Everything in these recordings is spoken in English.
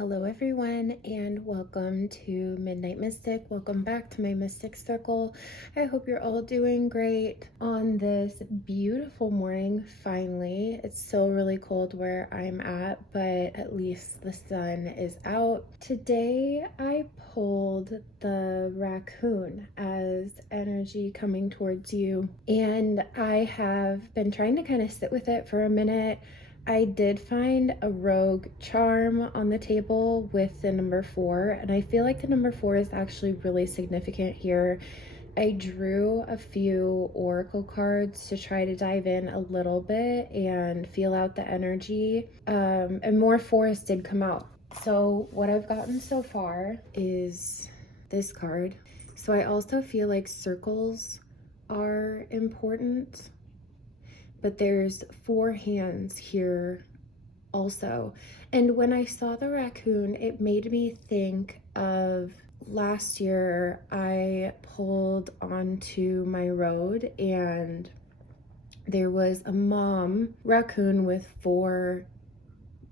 Hello everyone and welcome to Midnight Mystic. Welcome back to my Mystic Circle. I hope you're all doing great on this beautiful morning. Finally, it's still really cold where I'm at, but at least the sun is out. Today I pulled the Raccoon as energy coming towards you, and I have been trying to kind of sit with it for a minute. I did find a rogue charm on the table with the number 4, and I feel like the number 4 is actually really significant here. I drew a few oracle cards to try to dive in a little bit and feel out the energy, and more 4s did come out. So what I've gotten so far is this card. So I also feel like circles are important, but there's 4 hands here also. And when I saw the raccoon, it made me think of last year I pulled onto my road and there was a mom raccoon with 4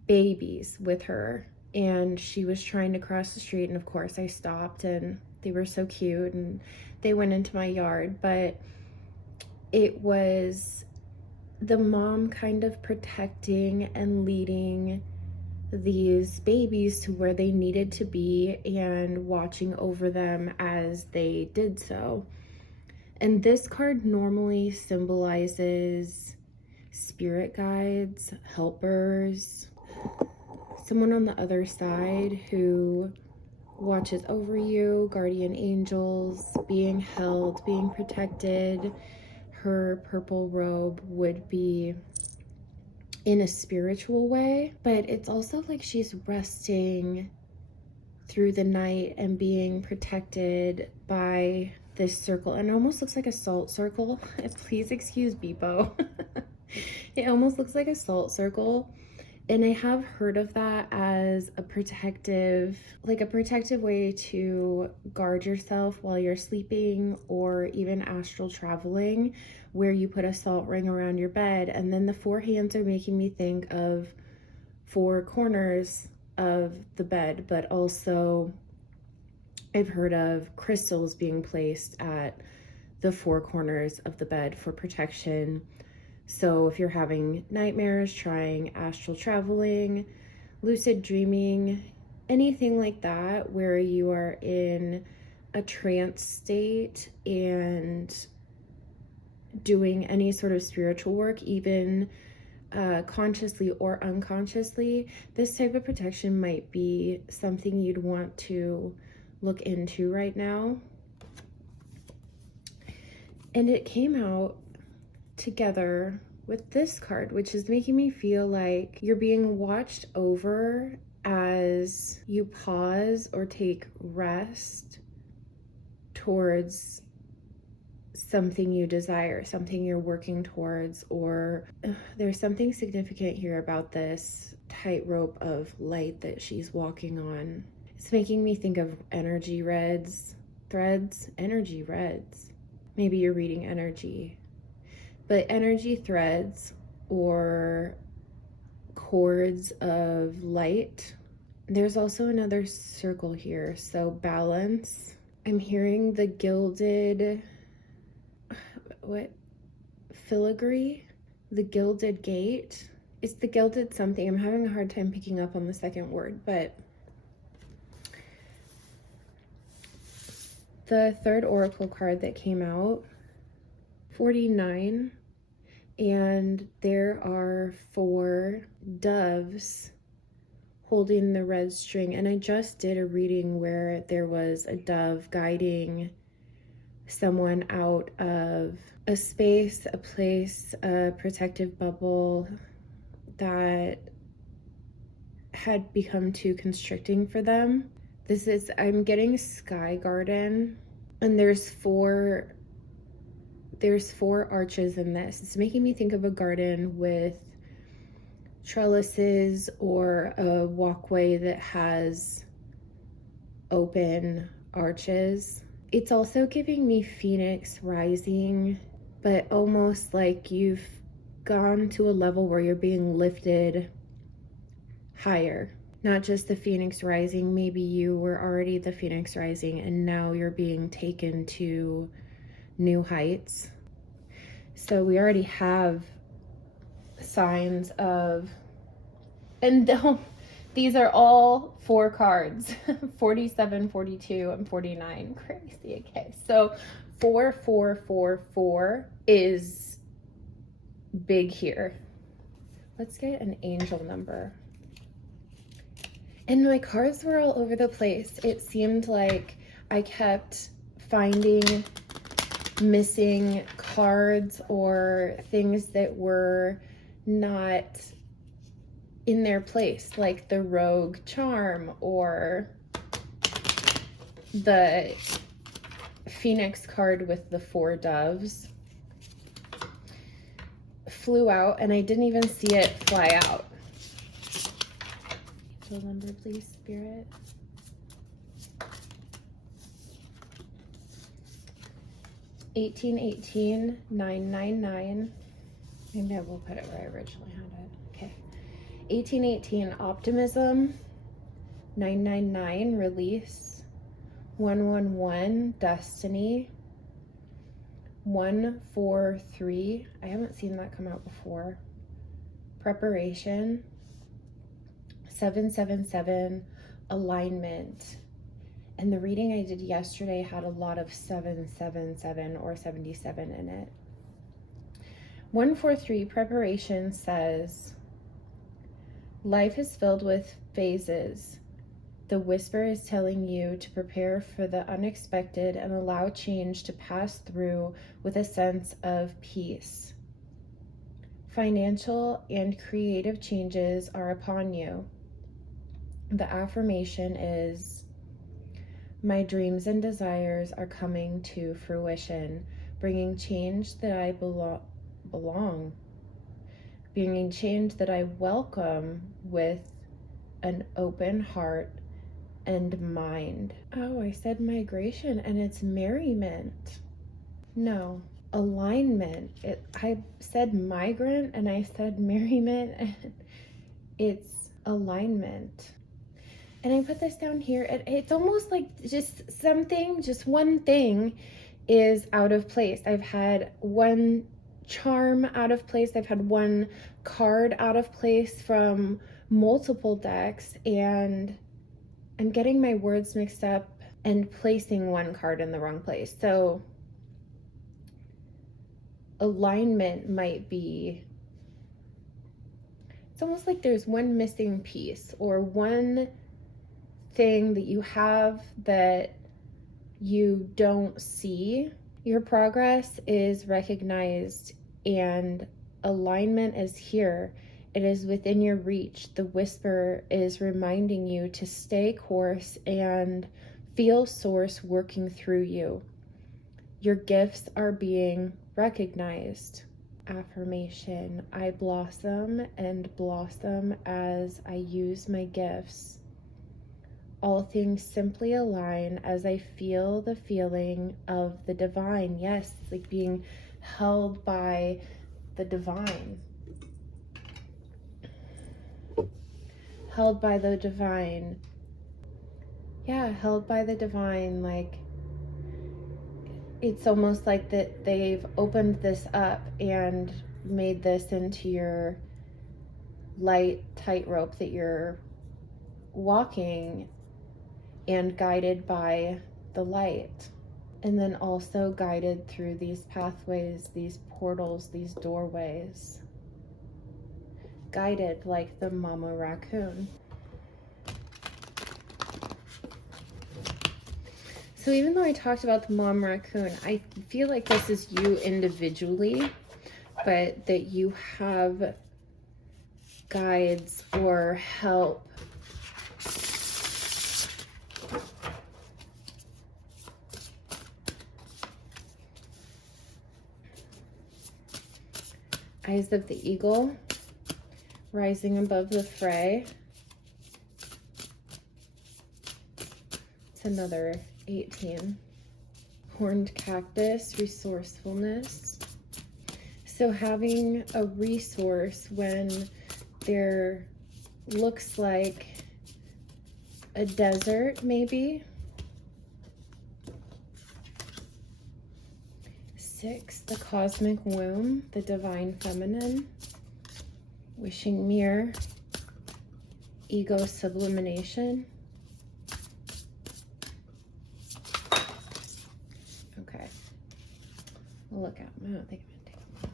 babies with her, and she was trying to cross the street, and of course I stopped, and they were so cute and they went into my yard, but it was the mom kind of protecting and leading these babies to where they needed to be and watching over them as they did so. And this card normally symbolizes spirit guides, helpers, someone on the other side who watches over you, guardian angels, being held, being protected. Her purple robe would be in a spiritual way, but it's also like she's resting through the night and being protected by this circle. And it almost looks like a salt circle. Please excuse Beepo. It almost looks like a salt circle. And I have heard of that as a protective way to guard yourself while you're sleeping, or even astral traveling, where you put a salt ring around your bed. And then the 4 hands are making me think of 4 corners of the bed, but also I've heard of crystals being placed at the 4 corners of the bed for protection. So if you're having nightmares, trying astral traveling, lucid dreaming, anything like that, where you are in a trance state and doing any sort of spiritual work, even consciously or unconsciously, this type of protection might be something you'd want to look into right now. And it came out together with this card, which is making me feel like you're being watched over as you pause or take rest towards something you desire, something you're working towards, or there's something significant here about this tightrope of light that she's walking on. It's making me think of energy threads, energy reds. Maybe you're reading energy. But energy threads or cords of light. There's also another circle here, so balance. I'm hearing the gilded, filigree? The gilded gate? It's the gilded something. I'm having a hard time picking up on the second word, but the third oracle card that came out, 49, and there are 4 doves holding the red string. And I just did a reading where there was a dove guiding someone out of a space, a place, a protective bubble that had become too constricting for them. I'm getting sky garden, and there's 4 arches in this. It's making me think of a garden with trellises or a walkway that has open arches. It's also giving me Phoenix rising, but almost like you've gone to a level where you're being lifted higher. not just the Phoenix Rising. Maybe you were already the Phoenix Rising and now you're being taken to new heights. So we already have signs of, and these are all 4 cards, 47, 42, and 49. Crazy. Okay, so 4444 is big here. Let's get an angel number. And my cards were all over the place. It seemed like I kept finding missing cards or things that were not in their place, like the rogue charm or the Phoenix card with the 4 doves flew out and I didn't even see it fly out. Angel number, please, Spirit. $1818-999. Maybe I will put it where I originally had it. Okay. 1818 optimism. 999 release. 111 destiny. 143. I haven't seen that come out before. Preparation. 777 alignment. And the reading I did yesterday had a lot of 777 or 77 in it. 143 preparation says, life is filled with phases. The whisper is telling you to prepare for the unexpected and allow change to pass through with a sense of peace. Financial and creative changes are upon you. The affirmation is, my dreams and desires are coming to fruition, bringing change that I belong, bringing change that I welcome with an open heart and mind. Oh, I said migration and it's merriment. No, alignment. I said migrant and I said merriment and it's alignment. And I put this down here, and it's almost like just one thing is out of place. I've had one charm out of place. I've had one card out of place from multiple decks, and I'm getting my words mixed up and placing one card in the wrong place. So alignment might be, it's almost like there's one missing piece or one thing that you have that you don't see. Your progress is recognized and alignment is here. It is within your reach. The whisper is reminding you to stay course and feel source working through you. Your gifts are being recognized. Affirmation, I blossom and blossom as I use my gifts. All things simply align as I feel the feeling of the divine. Yes, it's like being held by the divine. Held by the divine. Yeah, held by the divine. Like, it's almost like that they've opened this up and made this into your light tightrope that you're walking and guided by the light, and then also guided through these pathways, these portals, these doorways, guided like the mama raccoon. So even though I talked about the mom raccoon, I feel like this is you individually, but that you have guides or help Eyes of the Eagle, rising above the fray. It's another 18. Horned Cactus, Resourcefulness. So having a resource when there looks like a desert maybe. 6, the cosmic womb, the divine feminine. Wishing mirror, ego sublimation. Okay, we'll look at them. I don't think I'm gonna take them.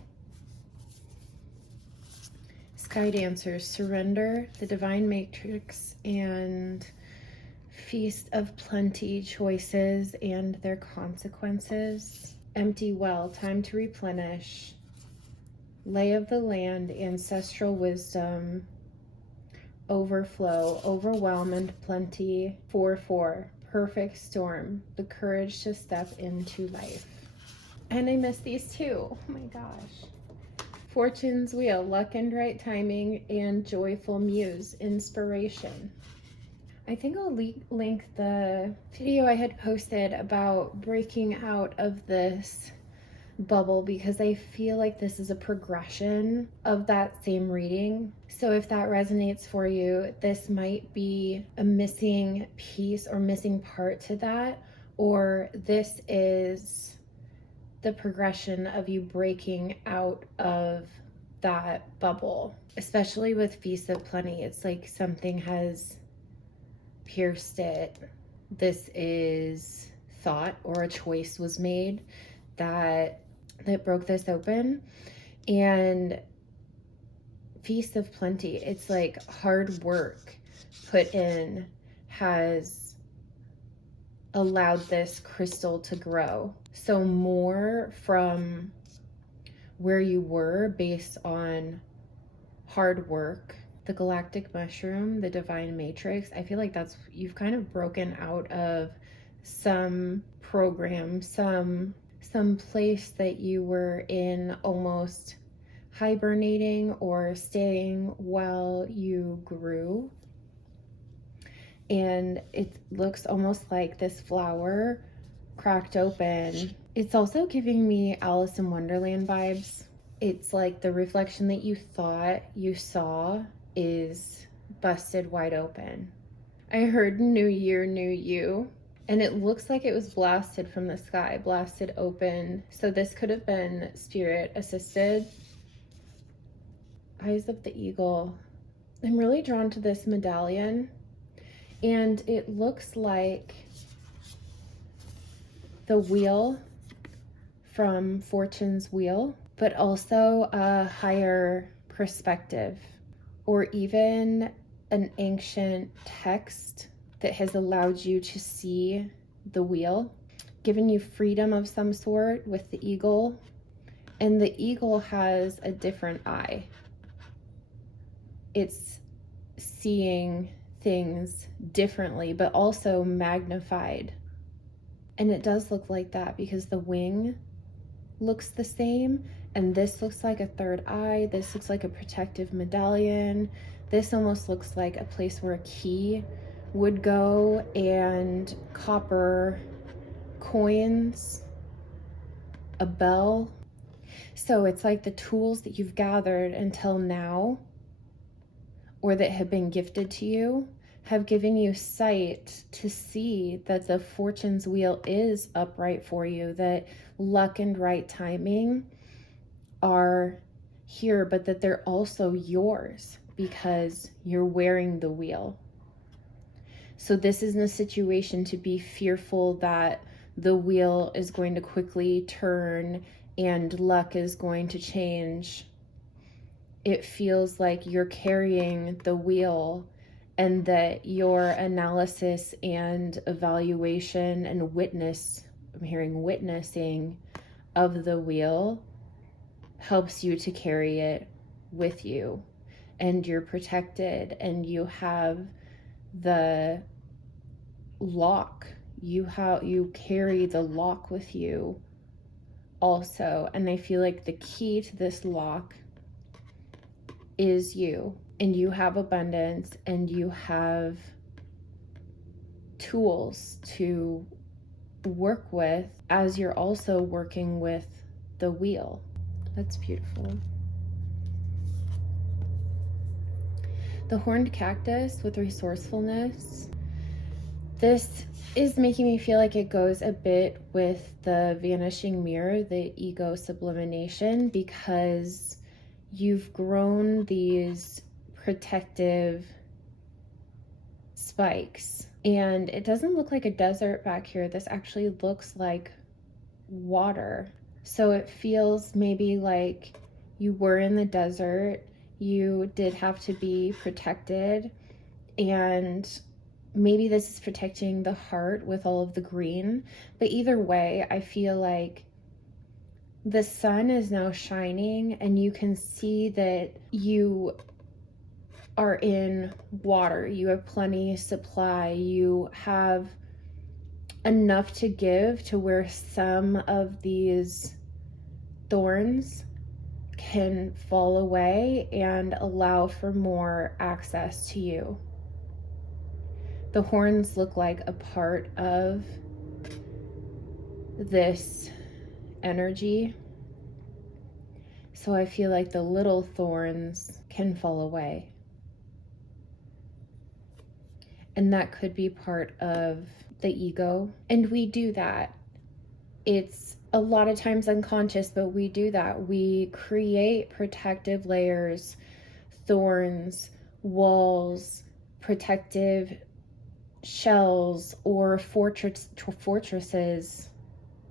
Sky dancers, surrender, the divine matrix, and feast of plenty, choices and their consequences. Empty well, time to replenish. Lay of the land, ancestral wisdom, overflow, overwhelm and plenty. 4-4, perfect storm, the courage to step into life. And I missed these too. Oh my gosh. Fortune's wheel, luck and right timing, and joyful muse, inspiration. I think I'll link the video I had posted about breaking out of this bubble, because I feel like this is a progression of that same reading. So if that resonates for you, this might be a missing piece or missing part to that, or this is the progression of you breaking out of that bubble. Especially with Feast of Plenty, it's like something has pierced it. This is thought, or a choice was made that broke this open. And Feast of Plenty, it's like hard work put in has allowed this crystal to grow. So more from where you were based on hard work. The galactic mushroom, the divine matrix, I feel like that's, you've kind of broken out of some program, some place that you were in, almost hibernating or staying while you grew. And it looks almost like this flower cracked open. It's also giving me Alice in Wonderland vibes. It's like the reflection that you thought you saw is busted wide open. I heard new year, new you, and it looks like it was blasted from the sky, blasted open. So this could have been spirit assisted. Eyes of the eagle. I'm really drawn to this medallion, and it looks like the wheel from Fortune's Wheel, but also a higher perspective, or even an ancient text that has allowed you to see the wheel, given you freedom of some sort with the eagle. And the eagle has a different eye. It's seeing things differently, but also magnified. And it does look like that because the wing looks the same, and this looks like a third eye. This looks like a protective medallion. This almost looks like a place where a key would go, and copper coins, a bell. So it's like the tools that you've gathered until now, or that have been gifted to you, have given you sight to see that the Fortune's Wheel is upright for you, that luck and right timing are here, but that they're also yours because you're wearing the wheel. So this isn't a situation to be fearful that the wheel is going to quickly turn and luck is going to change. It feels like you're carrying the wheel, and that your analysis and evaluation and I'm hearing witnessing of the wheel helps you to carry it with you, and you're protected, and you have the lock. You carry the lock with you also. And I feel like the key to this lock is you, and you have abundance, and you have tools to work with as you're also working with the wheel. That's beautiful. The horned cactus with resourcefulness. This is making me feel like it goes a bit with the vanishing mirror, the ego sublimation, because you've grown these protective spikes. And it doesn't look like a desert back here. This actually looks like water. So it feels maybe like you were in the desert, you did have to be protected, and maybe this is protecting the heart with all of the green. But either way, I feel like the sun is now shining and you can see that you are in water. You have plenty supply. You have enough to give to where some of these thorns can fall away and allow for more access to you. The horns look like a part of this energy. So I feel like the little thorns can fall away. And that could be part of the ego. And we do that. It's a lot of times unconscious, but we do that. We create protective layers, thorns, walls, protective shells, or fortresses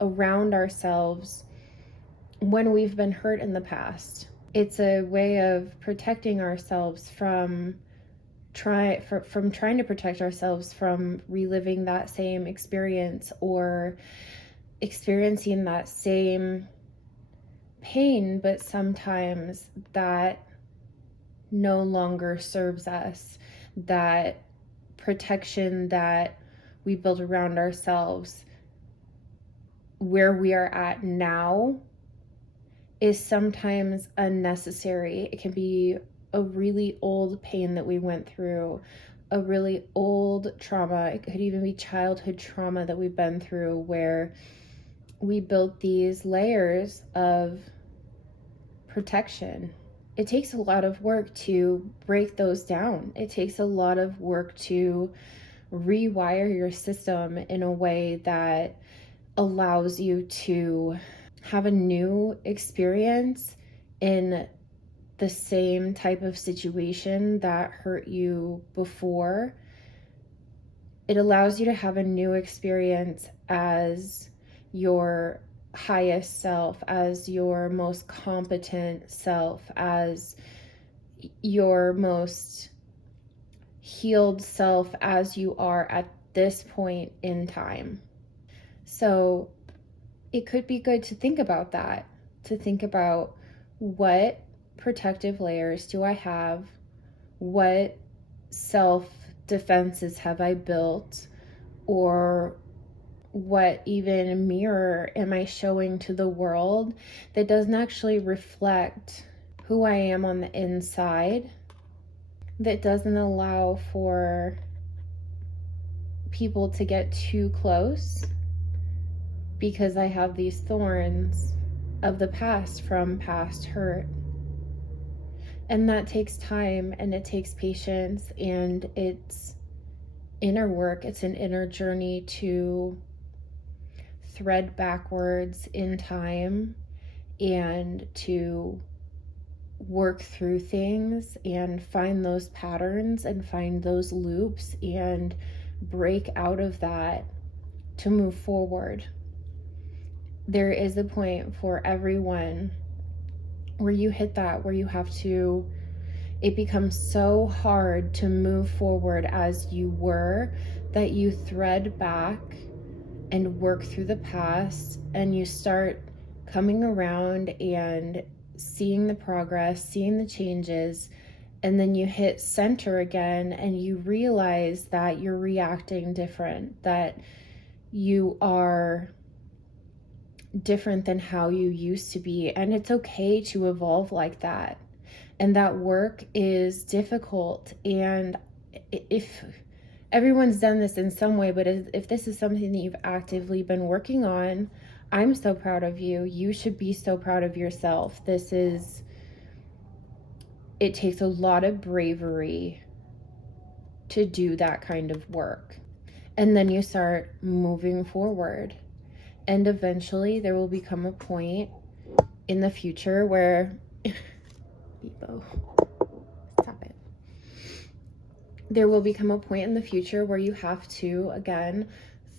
around ourselves when we've been hurt in the past. It's a way of protecting ourselves from trying to protect ourselves from reliving that same experience or experiencing that same pain, but sometimes that no longer serves us. That protection that we build around ourselves where we are at now is sometimes unnecessary. It can be a really old pain that we went through, a really old trauma. It could even be childhood trauma that we've been through, where we built these layers of protection. It takes a lot of work to break those down. It takes a lot of work to rewire your system in a way that allows you to have a new experience in the same type of situation that hurt you before. It allows you to have a new experience as your highest self, as your most competent self, as your most healed self as you are at this point in time. So it could be good to think about that, to think about what protective layers do I have? What self defenses have I built? Or what even mirror am I showing to the world that doesn't actually reflect who I am on the inside, that doesn't allow for people to get too close because I have these thorns of the past from past hurt. And that takes time and it takes patience, and it's inner work. It's an inner journey to thread backwards in time and to work through things and find those patterns and find those loops and break out of that to move forward. There is a point for everyone where you hit that, where you have to, it becomes so hard to move forward as you were that you thread back and work through the past, and you start coming around and seeing the progress, seeing the changes, and then you hit center again and you realize that you're reacting different, that you are different than how you used to be. And it's okay to evolve like that. And that work is difficult. And if everyone's done this in some way, but if this is something that you've actively been working on, I'm so proud of you. You should be so proud of yourself. It takes a lot of bravery to do that kind of work. And then you start moving forward. And eventually there will become a point in the future where, Bebo, stop it. There will become a point in the future where you have to, again,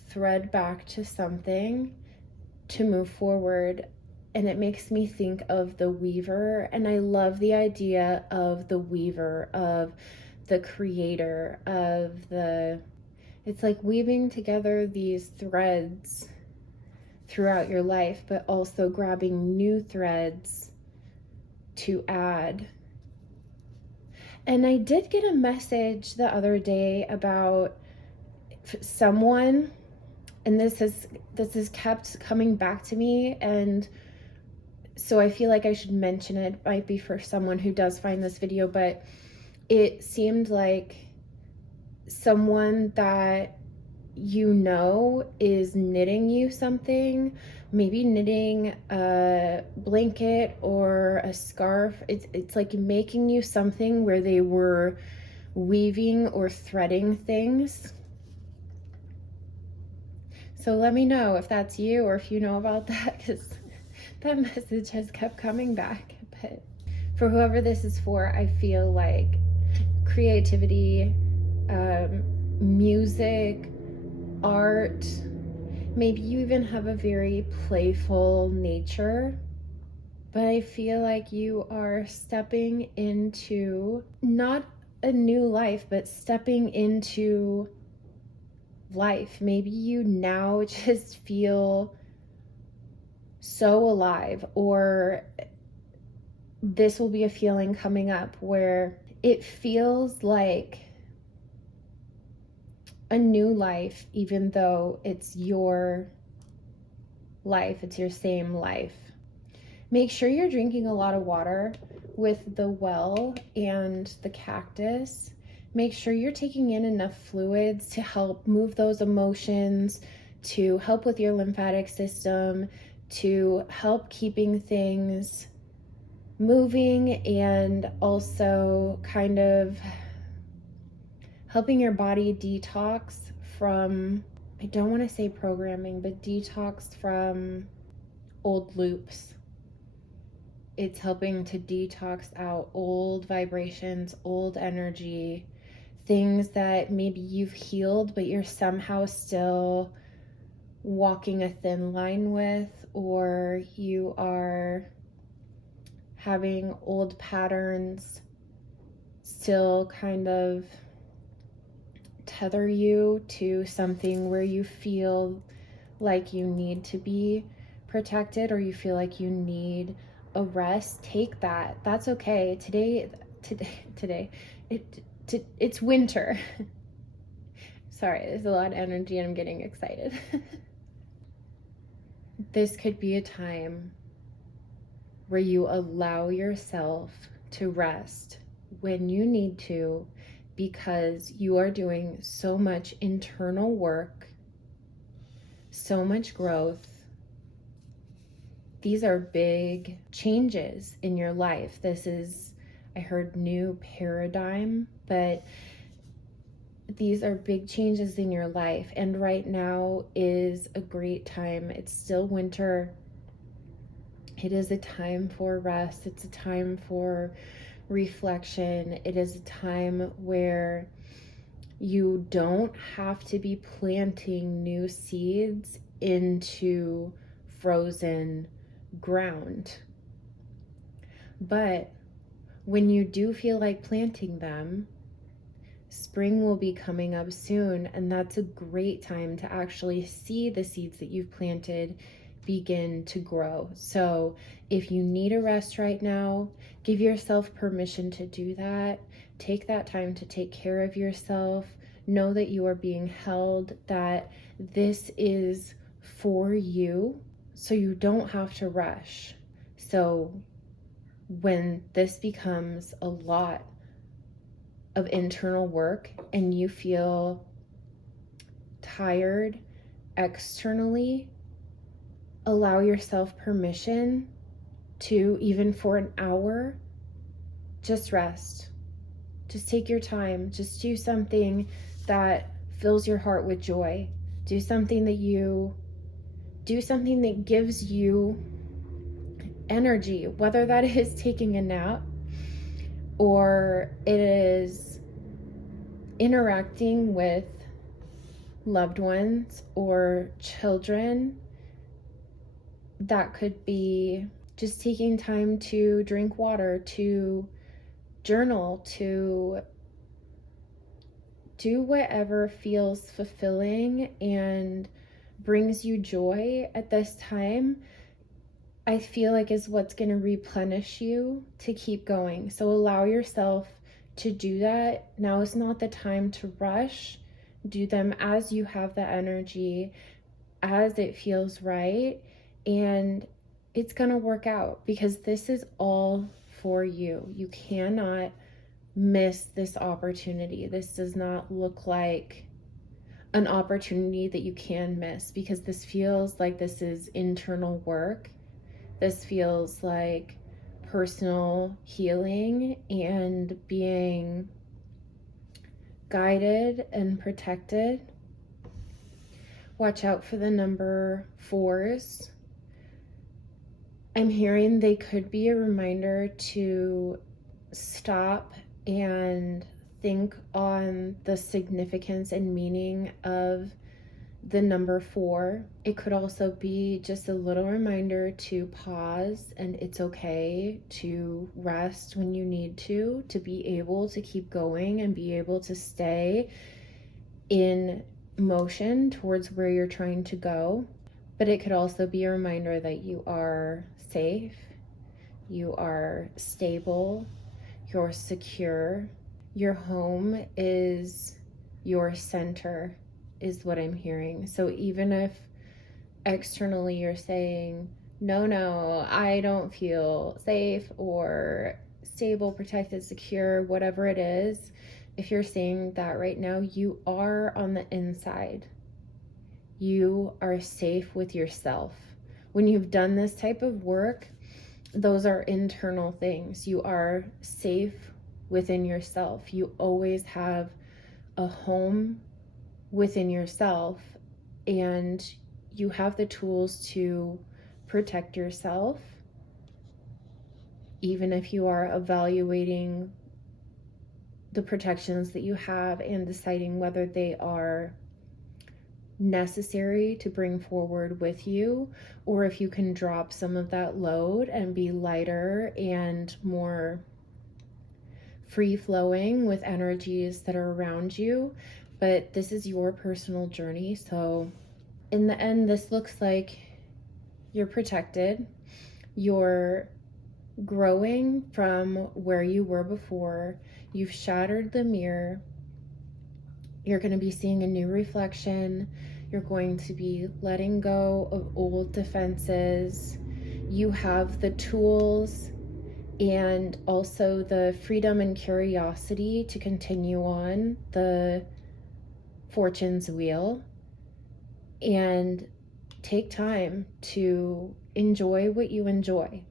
thread back to something to move forward. And it makes me think of the weaver. And I love the idea of the weaver, of the creator, of the, it's like weaving together these threads throughout your life, but also grabbing new threads to add. And I did get a message the other day about someone, and this has kept coming back to me, and so I feel like I should mention it. It might be for someone who does find this video, but it seemed like someone that you know is knitting you something, maybe knitting a blanket or a scarf. It's like making you something where they were weaving or threading things. So let me know if that's you or if you know about that, because that message has kept coming back. But for whoever this is for, I feel like creativity, music, art, maybe you even have a very playful nature, but I feel like you are stepping into not a new life, but stepping into life. Maybe you now just feel so alive, or this will be a feeling coming up where it feels like a new life, even though it's your life, it's your same life. Make sure you're drinking a lot of water with the well and the cactus. Make sure you're taking in enough fluids to help move those emotions, to help with your lymphatic system, to help keeping things moving, and also kind of helping your body detox from, I don't want to say programming, but detox from old loops. It's helping to detox out old vibrations, old energy, things that maybe you've healed, but you're somehow still walking a thin line with, or you are having old patterns still kind of tether you to something where you feel like you need to be protected, or you feel like you need a rest. Take that. That's okay. Today, it's winter. Sorry, there's a lot of energy and I'm getting excited. This could be a time where you allow yourself to rest when you need to, because you are doing so much internal work, so much growth. These are big changes in your life. This is, I heard new paradigm, but these are big changes in your life. And right now is a great time. It's still winter. It is a time for rest. It's a time for reflection. It is a time where you don't have to be planting new seeds into frozen ground. But when you do feel like planting them, spring will be coming up soon, and that's a great time to actually see the seeds that you've planted begin to grow. So if you need a rest right now, give yourself permission to do that. Take that time to take care of yourself. Know that you are being held, that this is for you, so you don't have to rush. So when this becomes a lot of internal work and you feel tired externally, allow yourself permission to, even for an hour, just rest. Just take your time. Just do something that fills your heart with joy. Do something that gives you energy, whether that is taking a nap or it is interacting with loved ones or children. That could be just taking time to drink water, to journal, to do whatever feels fulfilling and brings you joy at this time. I feel like is what's going to replenish you to keep going. So allow yourself to do that. Now is not the time to rush. Do them as you have the energy, as it feels right, and it's going to work out because this is all for you. You cannot miss this opportunity. This does not look like an opportunity that you can miss because this feels like this is internal work. This feels like personal healing and being guided and protected. Watch out for the number 4s. I'm hearing they could be a reminder to stop and think on the significance and meaning of the number 4. It could also be just a little reminder to pause, and it's okay to rest when you need to be able to keep going and be able to stay in motion towards where you're trying to go. But it could also be a reminder that you are safe, you are stable, you're secure. Your home is your center, is what I'm hearing. So even if externally you're saying, no, I don't feel safe or stable, protected, secure, whatever it is, if you're saying that right now, you are on the inside. You are safe with yourself. When you've done this type of work, those are internal things. You are safe within yourself. You always have a home within yourself, and you have the tools to protect yourself, even if you are evaluating the protections that you have and deciding whether they are necessary to bring forward with you, or if you can drop some of that load and be lighter and more free-flowing with energies that are around you. But this is your personal journey, so in the end, this looks like you're protected, you're growing from where you were before, you've shattered the mirror, you're going to be seeing a new reflection, you're going to be letting go of old defenses, you have the tools and also the freedom and curiosity to continue on the fortune's wheel and take time to enjoy what you enjoy.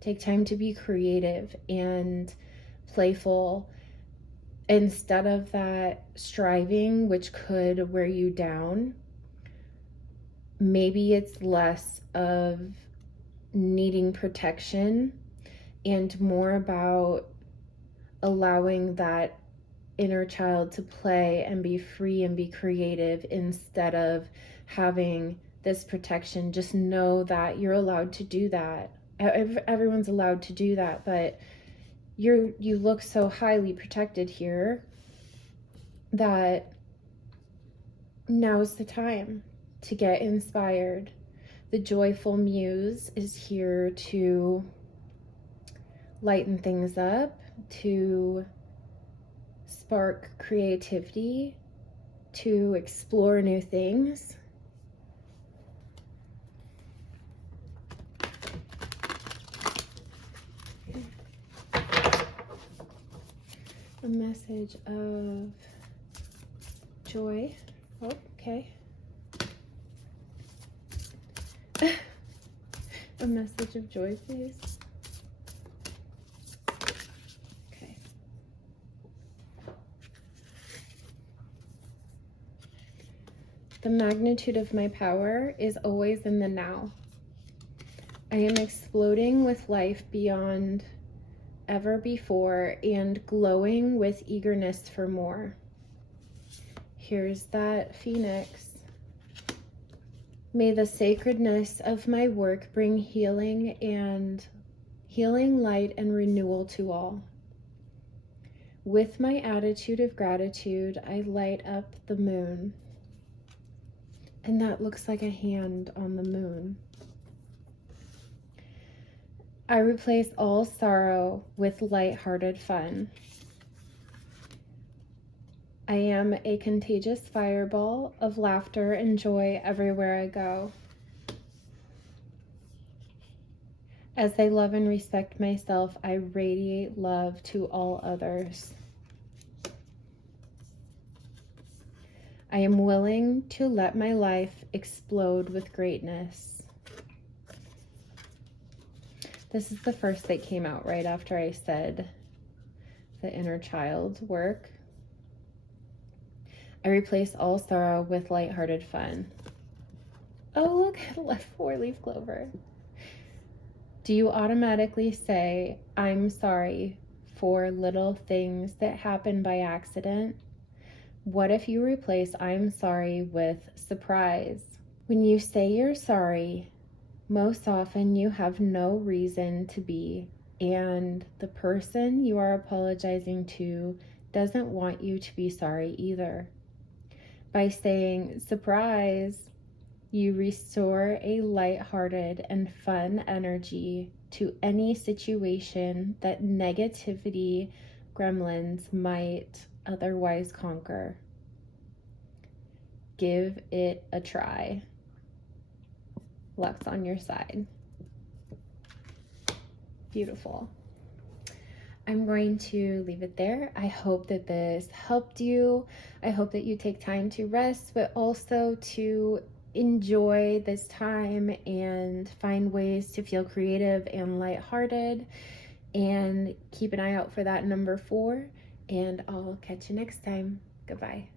Take time to be creative and playful instead of that striving, which could wear you down. Maybe it's less of needing protection and more about allowing that inner child to play and be free and be creative instead of having this protection. Just know that you're allowed to do that. Everyone's allowed to do that, but you look so highly protected here that now's the time to get inspired. The joyful Muse is here to lighten things up, to spark creativity, to explore new things. A message of joy. Oh, okay. A message of joy, please. Okay. The magnitude of my power is always in the now. I am exploding with life beyond ever before and glowing with eagerness for more. Here's that phoenix. May the sacredness of my work bring healing, light, and renewal to all. With my attitude of gratitude, I light up the moon. And that looks like a hand on the moon. I replace all sorrow with lighthearted fun. I am a contagious fireball of laughter and joy everywhere I go. As I love and respect myself, I radiate love to all others. I am willing to let my life explode with greatness. This is the first that came out right after I said the inner child work. I replace all sorrow with lighthearted fun. Oh, look, I left 4-leaf clover. Do you automatically say, I'm sorry for little things that happen by accident? What if you replace I'm sorry with surprise? When you say you're sorry, most often you have no reason to be, and the person you are apologizing to doesn't want you to be sorry either. By saying surprise, you restore a lighthearted and fun energy to any situation that negativity gremlins might otherwise conquer. Give it a try. Luck's on your side. Beautiful. I'm going to leave it there. I hope that this helped you. I hope that you take time to rest, but also to enjoy this time and find ways to feel creative and lighthearted, and keep an eye out for that number 4, and I'll catch you next time. Goodbye.